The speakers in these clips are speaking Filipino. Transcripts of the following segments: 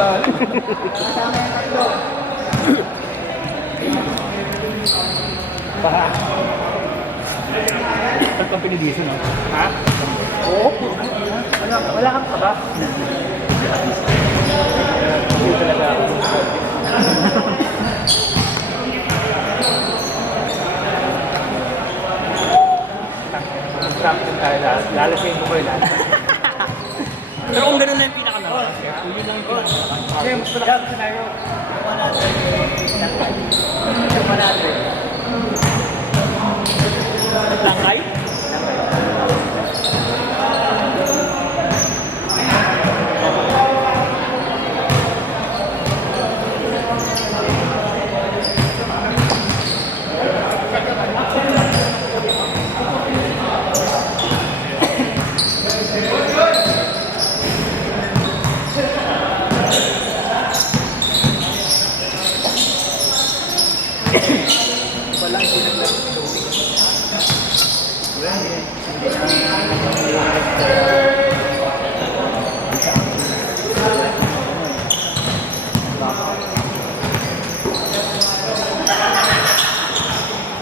ilalim. Kasama yung tatlo. Baha. Saan kang pinilisan, no? Ha? Oo. Wala kang kaba? Hindi talaga ako. Sample tayo lahat. Lalasing mo ko yung lahat. Pero kung gano'n na yung pinaka-naman, yun lang yung pinaka-naman. Okay, mas malakad scenario. 100. Langkay? Walang ginagawa ito.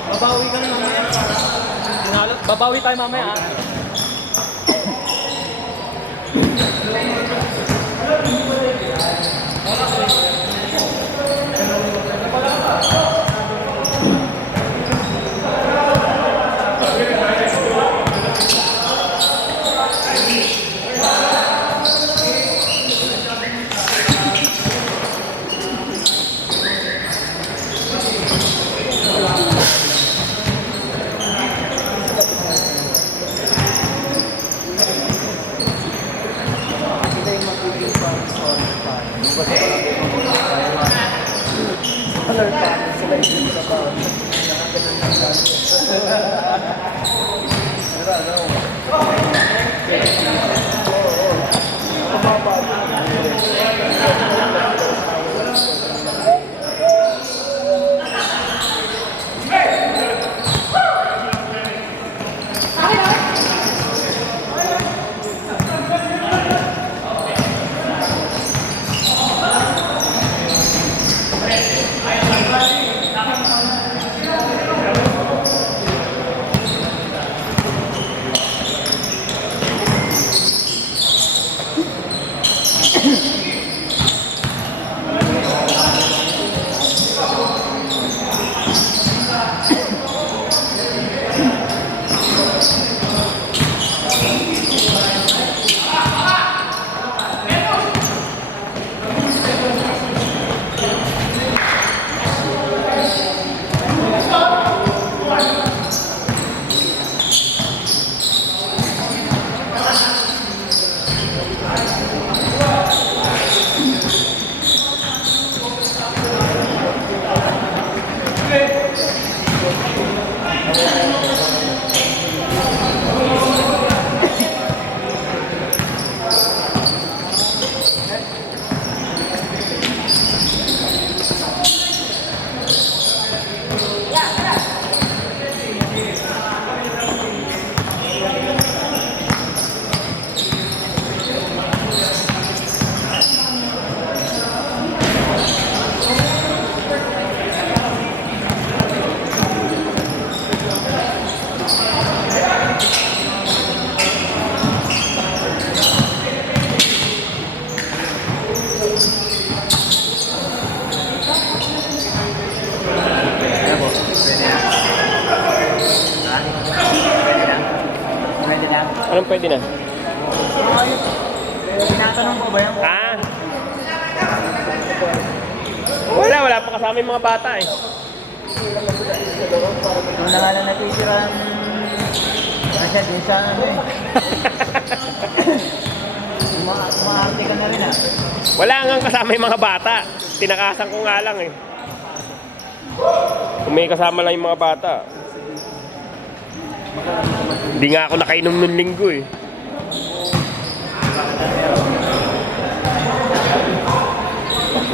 Babawi ka na mamaya. Babawi tayo mamaya. Anong pwede na? Tinatanong ko ba yan? Ah! Wala pa kasama yung mga bata eh. Doon na nga lang natitiran. Kasi din sa ano eh. Umaarte ka na rin ah. Wala nga kasama yung mga bata. Tinakasan ko nga lang eh. Kung may kasama lang yung mga bata. Hindi nga ako nakainom nung linggo eh.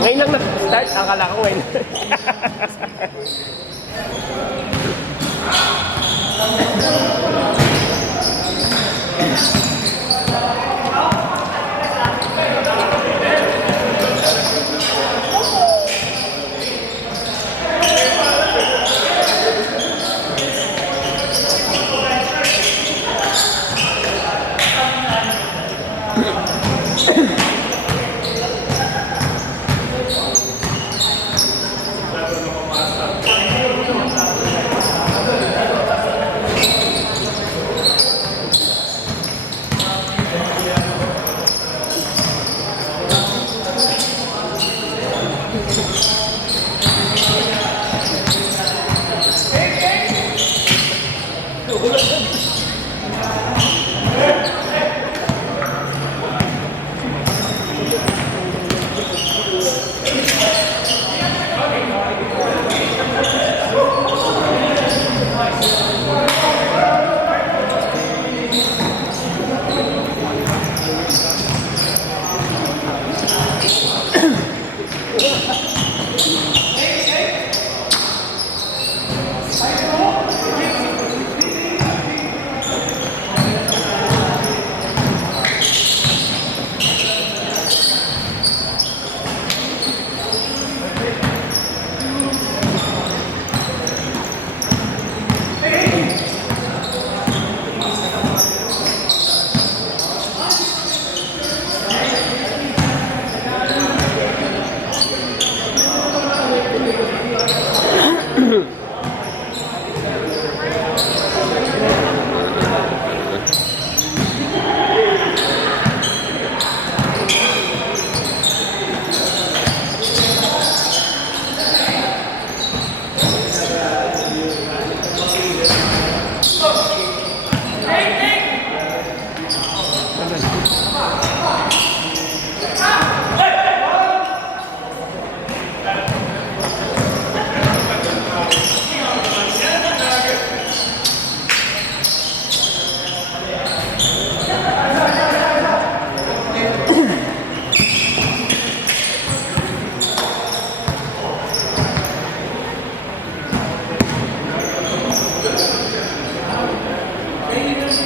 Ngayon lang na-start, akala ko ngayon.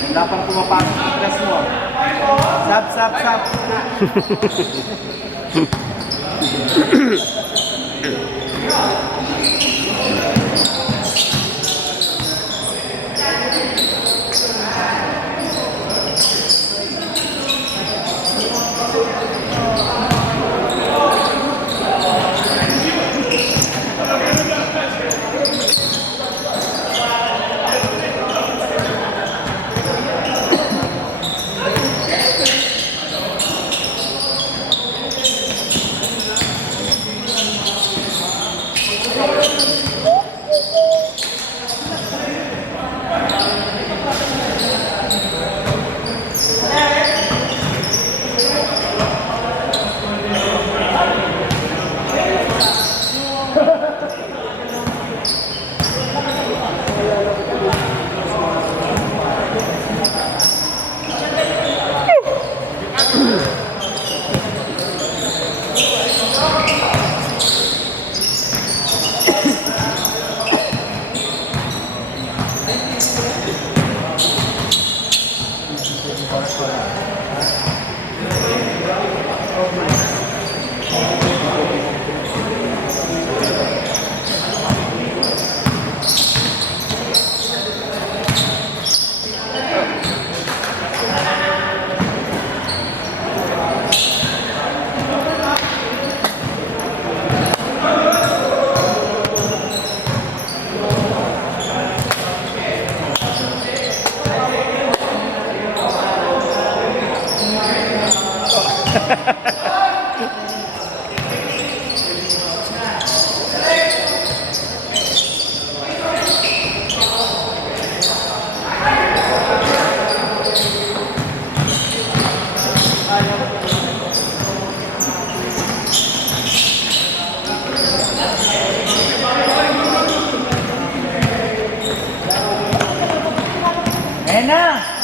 Dapat pumapasok sa stress mo. Sab. Ayan na!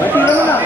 Matira mo na!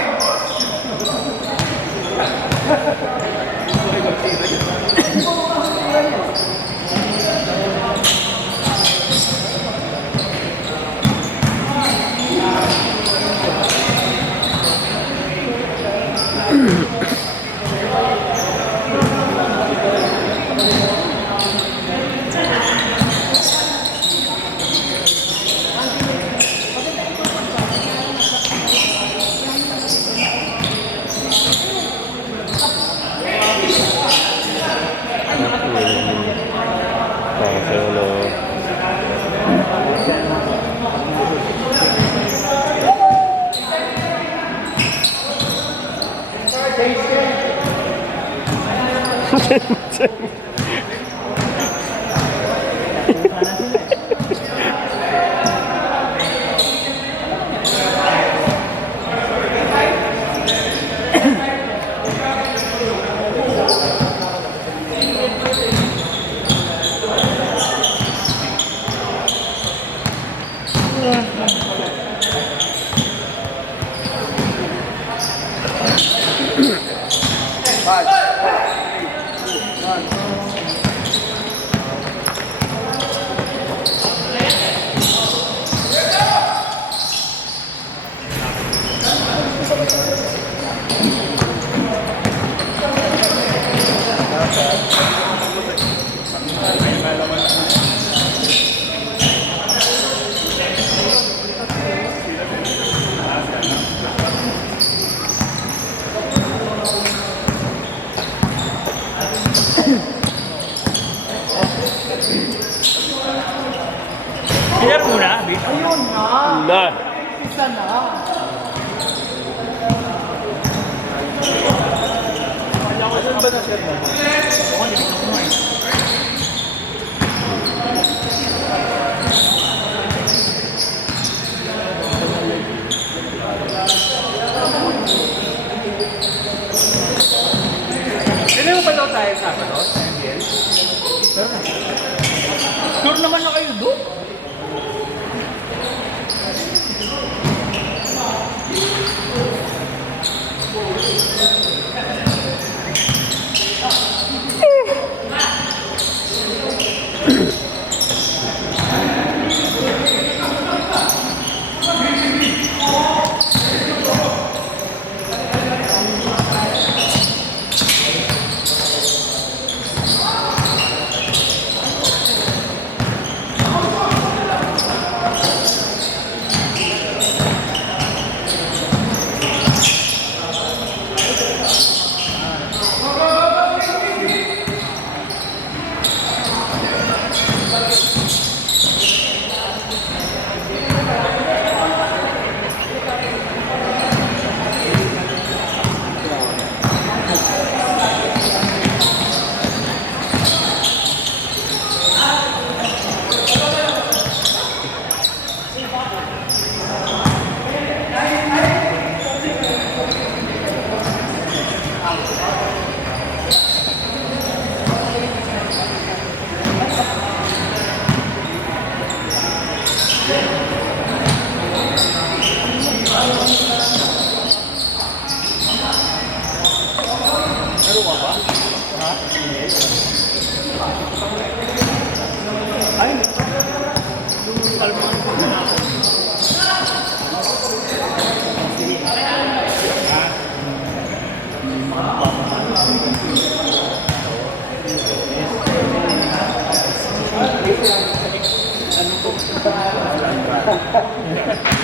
Clear muna, Abi. Ayun na. Na. Isa na. Ano ba na-share mo? Oo, hindi ko naman. Pwede mo pa daw tayo sa ano? Sa MBL? Sure naman na kayo doon.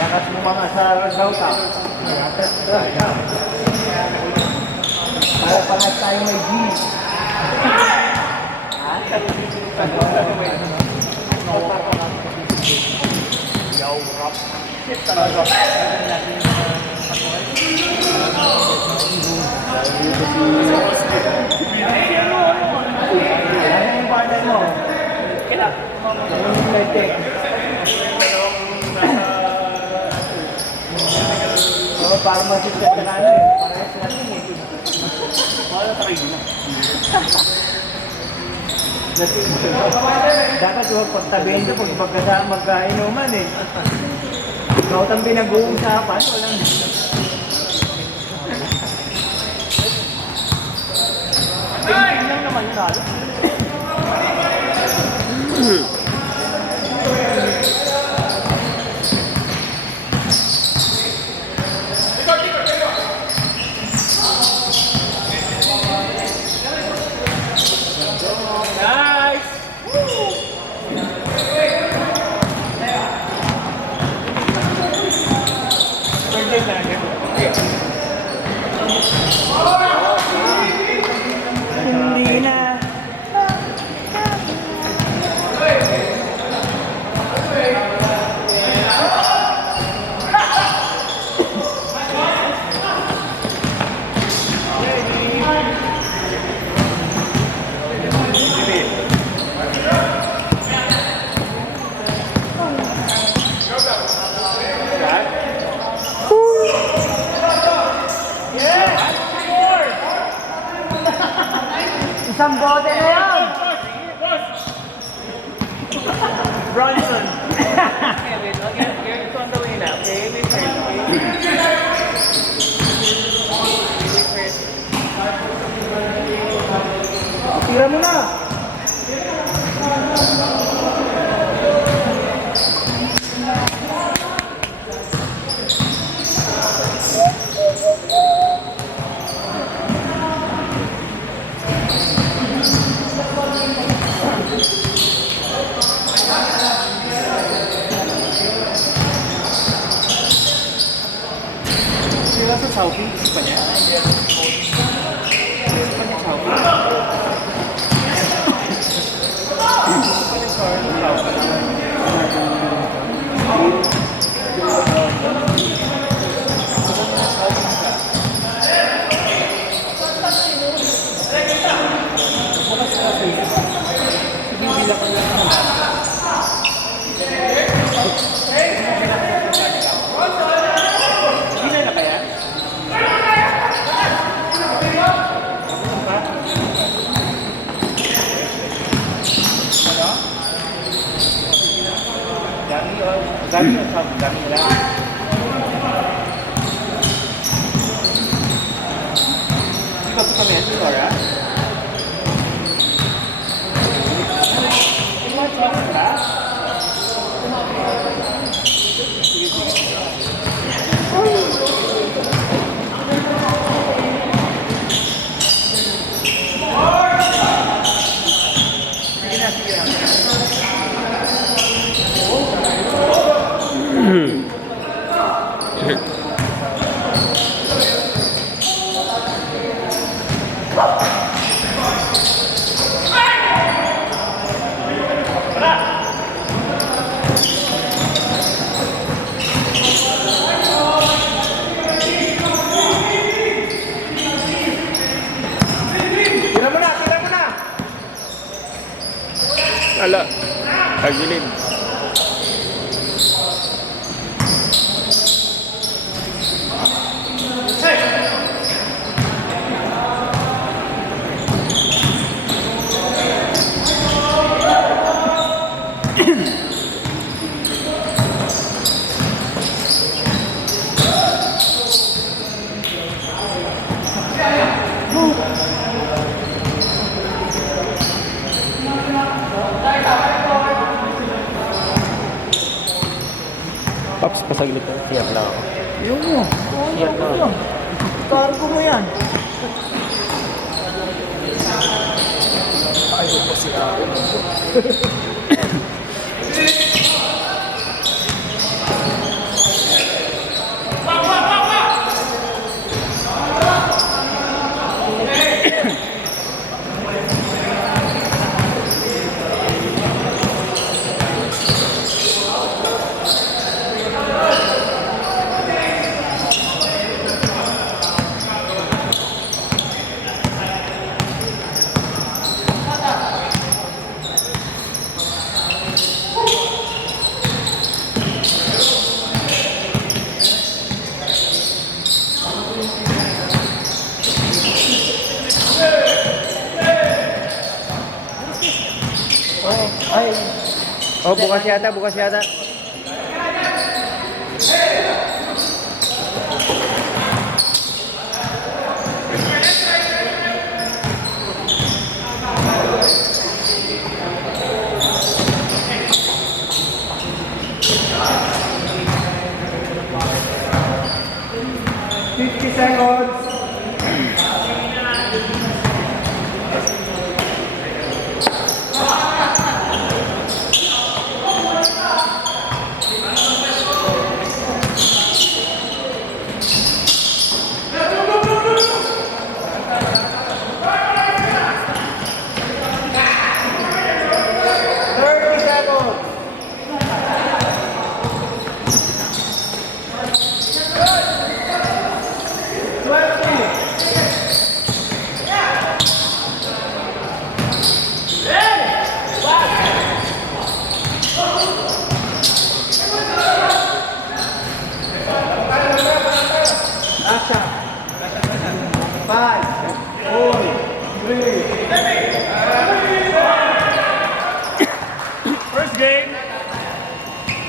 Lakas mo mga sa raw ka. Para pangat tayo may G. Ano yung partner mo? Anong letek? Oo, para masipit ka na ano eh. Parehas natin eh. Wala sa kayo na. Dapat huwag pagtabihin ka pag pagkasama magkainuman eh. Ikaw ang pinag-uusapan, walang... Tingin lang naman yun, Alo. Hindi na. Isang bote na yan! Bronson. mo na! Sila sa Saudi, pa niya? Dami yung sabi, dami lang. Di ba ito kami yan, Laura? Ala, tagilid. Pops, pasaglit ko. Siyak lang ako. Yung mo. Siyak lang. Cargo mo yan. Ayaw pa si Aaron. Ay, Oh, bukas yata, bukas yata. seconds. Action.